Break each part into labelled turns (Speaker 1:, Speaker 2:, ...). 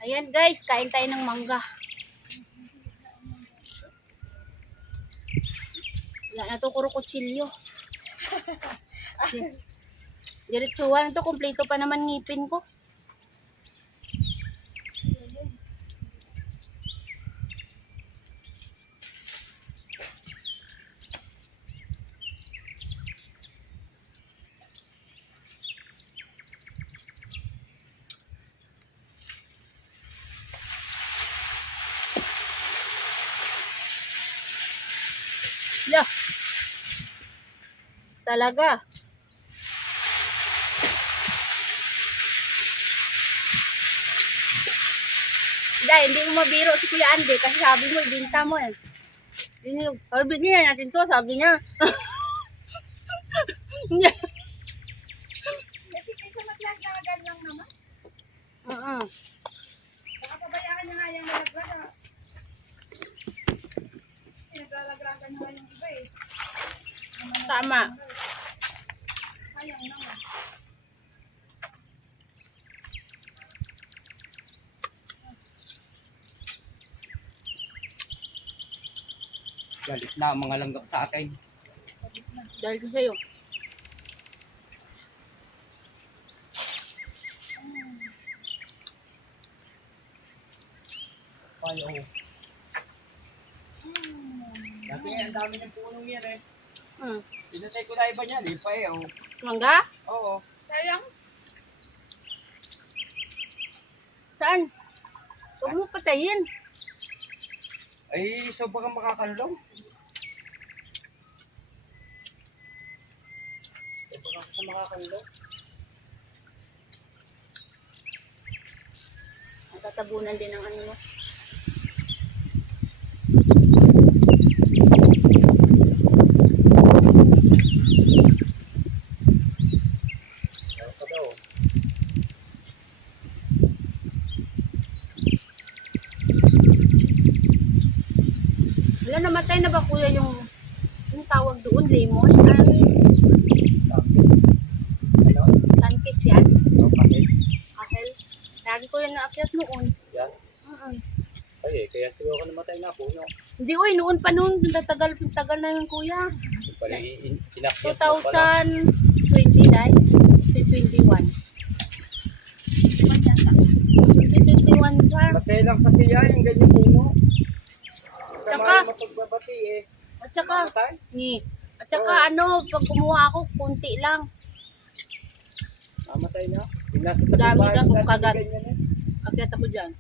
Speaker 1: Ayan guys, kain tayo ng mangga. Wala na to, kuro kutsilyo. Diretsuhan to, kompleto pa naman ngipin ko. Yeah. Talaga. Hindi mo mabiro si Kuya Andy kasi sabi mo, ibinta mo eh. Sabi niya natin to, sabi niya.
Speaker 2: Kasi kaysa matlas na agad lang naman. Baka pabayaan niya nga yung malaglag. Kasi naglalagragan nga yung iba eh.
Speaker 1: Tama.
Speaker 2: Sayang naman.
Speaker 3: Galit na ang mga langgam sa akin.
Speaker 1: Dahil ko sa'yo.
Speaker 3: Ay, oo. Dati nga, ang dami ng punong yan eh. Pinatay ko na iba niyan eh. Pa eh, oh.
Speaker 1: Mangga?
Speaker 3: Oo.
Speaker 2: Sayang.
Speaker 1: Saan? Huwag mo patayin.
Speaker 3: Ay, so baka makakalong. So baka sa makakalong.
Speaker 1: Ang tatabunan din ng ano mo.
Speaker 3: Ano ka daw?
Speaker 1: Wala, namatay na ba kuya yung tawag doon, lemon?
Speaker 3: Ano?
Speaker 1: Tankis yan?
Speaker 3: Ano pakit?
Speaker 1: Kahel. Lagi ko yan naakyat noon.
Speaker 3: Yan? Ay, kaya siguro ka namatay na puno.
Speaker 1: Hindi, oy, noon pa noon. Tagal na yung kuya.
Speaker 3: Pala, inakyat mo pala.
Speaker 1: 2029? 2021. 2021 pa.
Speaker 3: Maselang kasi yan, yung ganyan puno.
Speaker 1: Tsaka-
Speaker 3: Saka mapagbabati eh.
Speaker 1: At saka,
Speaker 3: Mamatay?
Speaker 1: at saka ano, pag kumuha ako, kunti lang.
Speaker 3: Mamatay na. Yung nasa
Speaker 1: Dami
Speaker 3: tabi
Speaker 1: lang kung
Speaker 3: bahay,
Speaker 1: kagat.
Speaker 3: ganyan eh.
Speaker 1: Akyat ako dyan.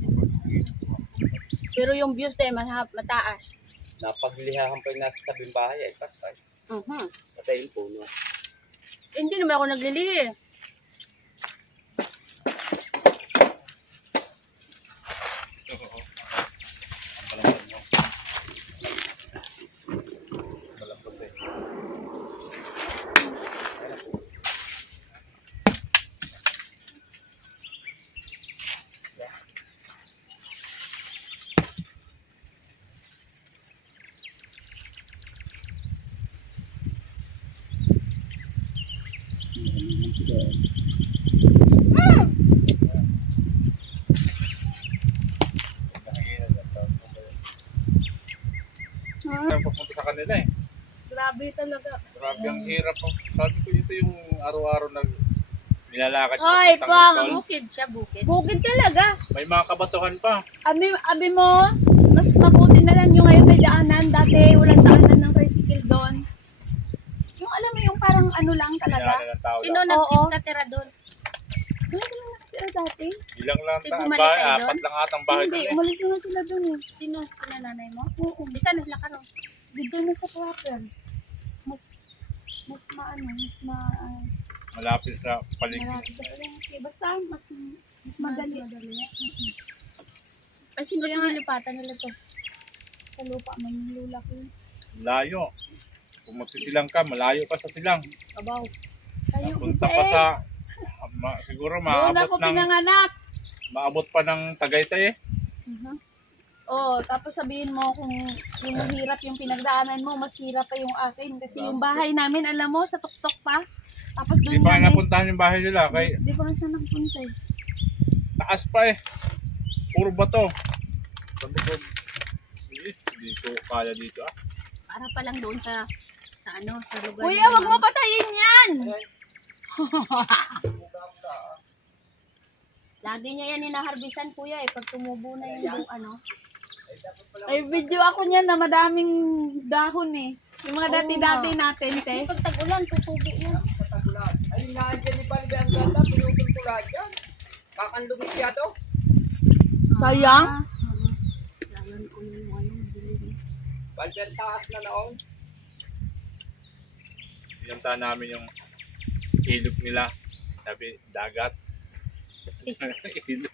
Speaker 1: Pero yung views tayo, mataas.
Speaker 3: Napaglihahan pa yung nasa tabing bahay ay patay. Patay yung puno.
Speaker 1: Hindi naman ako naglilihi eh.
Speaker 3: Malambot eh.
Speaker 4: Papunta sa kanila eh.
Speaker 1: Grabe talaga.
Speaker 4: Grabe ang hirap. Sabi ko ito yung araw-araw na nilalakad ko
Speaker 1: Hoy,
Speaker 4: papuntang
Speaker 1: pang
Speaker 4: school.
Speaker 1: bukid siya, bukid.
Speaker 2: Bukid talaga.
Speaker 4: May mga kabatuhan pa.
Speaker 2: Abi mo, mas mabuti na lang yung ngayon may daanan. Dati walang daanan ng tricycle doon. Yung alam mo yung parang ano lang talaga.
Speaker 4: Kailangan ng tao
Speaker 1: Sino
Speaker 4: lang.
Speaker 1: nagkatira doon?
Speaker 2: Wala ka lang nakatira dati.
Speaker 4: Ilang lang
Speaker 1: Di
Speaker 4: ta-
Speaker 1: bumalik
Speaker 4: bahay,
Speaker 1: kayo
Speaker 4: apat
Speaker 1: doon?
Speaker 4: lang atang bahay
Speaker 2: Hindi,
Speaker 4: doon eh.
Speaker 2: umalis na sila doon eh.
Speaker 1: Sino? Sinananay mo?
Speaker 2: Oo.
Speaker 1: Isa naglaka ron.
Speaker 2: Dito na sa proper. Mas maano,
Speaker 4: Malapit sa paligid.
Speaker 2: marami. Okay, basta mas madali.
Speaker 1: Ay, sino yung nilipatan nila to?
Speaker 2: Sa lupa man yung lulaki.
Speaker 4: Layo. Kung magsisilang ka, malayo pa sa silang.
Speaker 1: Abaw.
Speaker 2: Tayo
Speaker 4: Punta
Speaker 2: kita
Speaker 4: pa
Speaker 2: eh.
Speaker 4: sa siguro
Speaker 2: Doon ako pinanganak.
Speaker 4: maabot pa ng Tagaytay eh.
Speaker 2: Oh, tapos sabihin mo kung yung hirap yung pinagdaanan mo, mas hirap pa yung akin. Kasi yung bahay namin, alam mo, sa tuktok pa. Tapos
Speaker 4: Hindi
Speaker 2: doon
Speaker 4: pa nga
Speaker 2: namin,
Speaker 4: napuntahan yung bahay nila. Kay
Speaker 2: di pa lang siya nagpunta eh.
Speaker 4: taas pa eh. Puro bato. Sabi ko, hindi ko kaya dito ah.
Speaker 1: Para pa lang doon sa ano, sa lugar.
Speaker 2: Kuya, wag mo patayin yan!
Speaker 1: Lagi niya yan hinaharbisan, kuya, eh. Pag tumubo na yung ano.
Speaker 2: Ay, video ako niyan na madaming dahon eh. Yung mga
Speaker 1: Oo
Speaker 2: dati-dati
Speaker 1: nga.
Speaker 2: natin, te.
Speaker 1: Pag tag-ulan, tutubo yan.
Speaker 3: Patagulan. Ayun nga, dyan ni Balbe ang ganda. Pinutol ko lahat yan. Kakandungin siya to.
Speaker 2: Sayang.
Speaker 1: Sayang ko yung ano, bilhin.
Speaker 3: Balbe ang taas na noon.
Speaker 4: Pinuntahan namin yung ilog nila. Sabi, dagat. Ilog.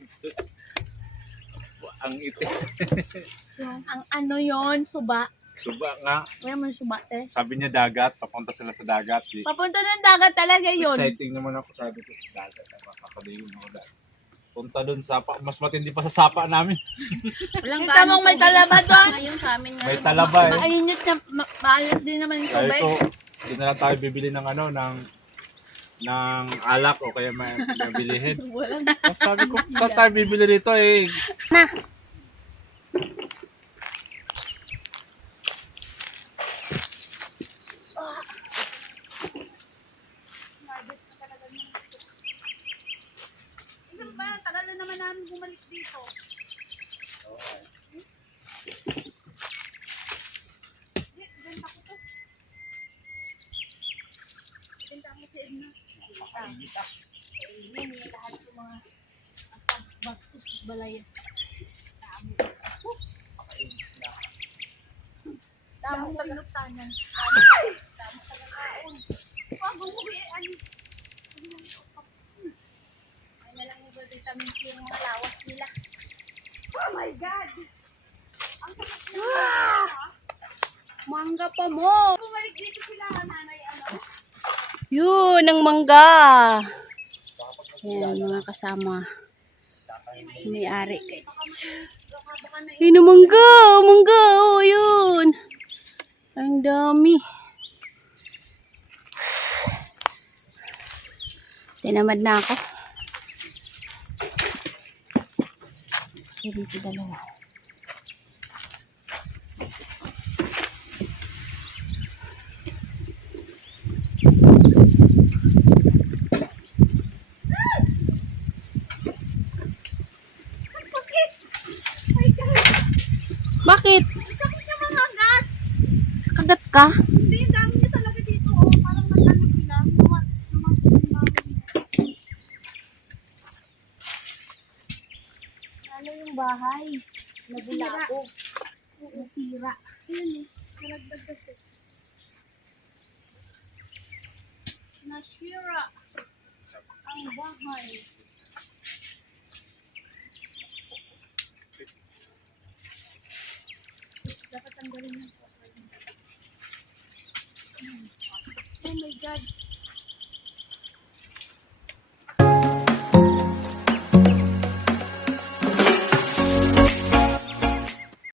Speaker 4: Ang itim.
Speaker 2: Ang ano yon, suba.
Speaker 4: Suba nga.
Speaker 2: Wala mo yung suba, te.
Speaker 4: Sabi niya dagat. Papunta sila sa dagat.
Speaker 2: Papunta ng dagat talaga yun.
Speaker 4: Exciting naman ako. Sabi ko sa dagat. Makakaliw na ako dagat. Punta dun sapa. Mas matindi pa sa sapa namin.
Speaker 1: Walang
Speaker 2: Kita mong may talaba doon?
Speaker 1: Ngayon sa amin nga.
Speaker 4: May talaba eh.
Speaker 2: Mainit na, maalat din naman yung
Speaker 4: Sabi
Speaker 2: tubig.
Speaker 4: ko, hindi na lang tayo bibili ng ano, ng alak o kaya may bilihin.
Speaker 2: Walang
Speaker 4: Sabi ko, saan tayo bibili rito eh?
Speaker 2: Ano ba? Tagal na naman namin bumalik dito.
Speaker 1: Ini lahat ng mga bastos balay.
Speaker 2: Damo sa galuptanan. Damo sa galaon. Wag mo ano.
Speaker 1: Ay na lang yung vitamin C yung mga lawas nila.
Speaker 2: Oh my God!
Speaker 1: Mangga pa mo.
Speaker 2: Bumalik dito sila, nanay, ano?
Speaker 1: Yun, ang mangga. Ayan, mga kasama. May-ari, guys. Yun ang mangga. Mangga, oh, yun. Ang dami. Tinamad na ako. Dito dalawa. Bakit?
Speaker 2: Sakit ka mga gas!
Speaker 1: Kagat ka?
Speaker 2: Hindi, ang dami niya talaga dito. Oh. Parang nag-ano sila.
Speaker 1: Ano yung bahay? Nabulabog.
Speaker 2: Nasira. Ayun eh. Naragdag kasi.
Speaker 1: Nasira ang bahay.
Speaker 2: Dapat tanggalin yung cover. Oh my God.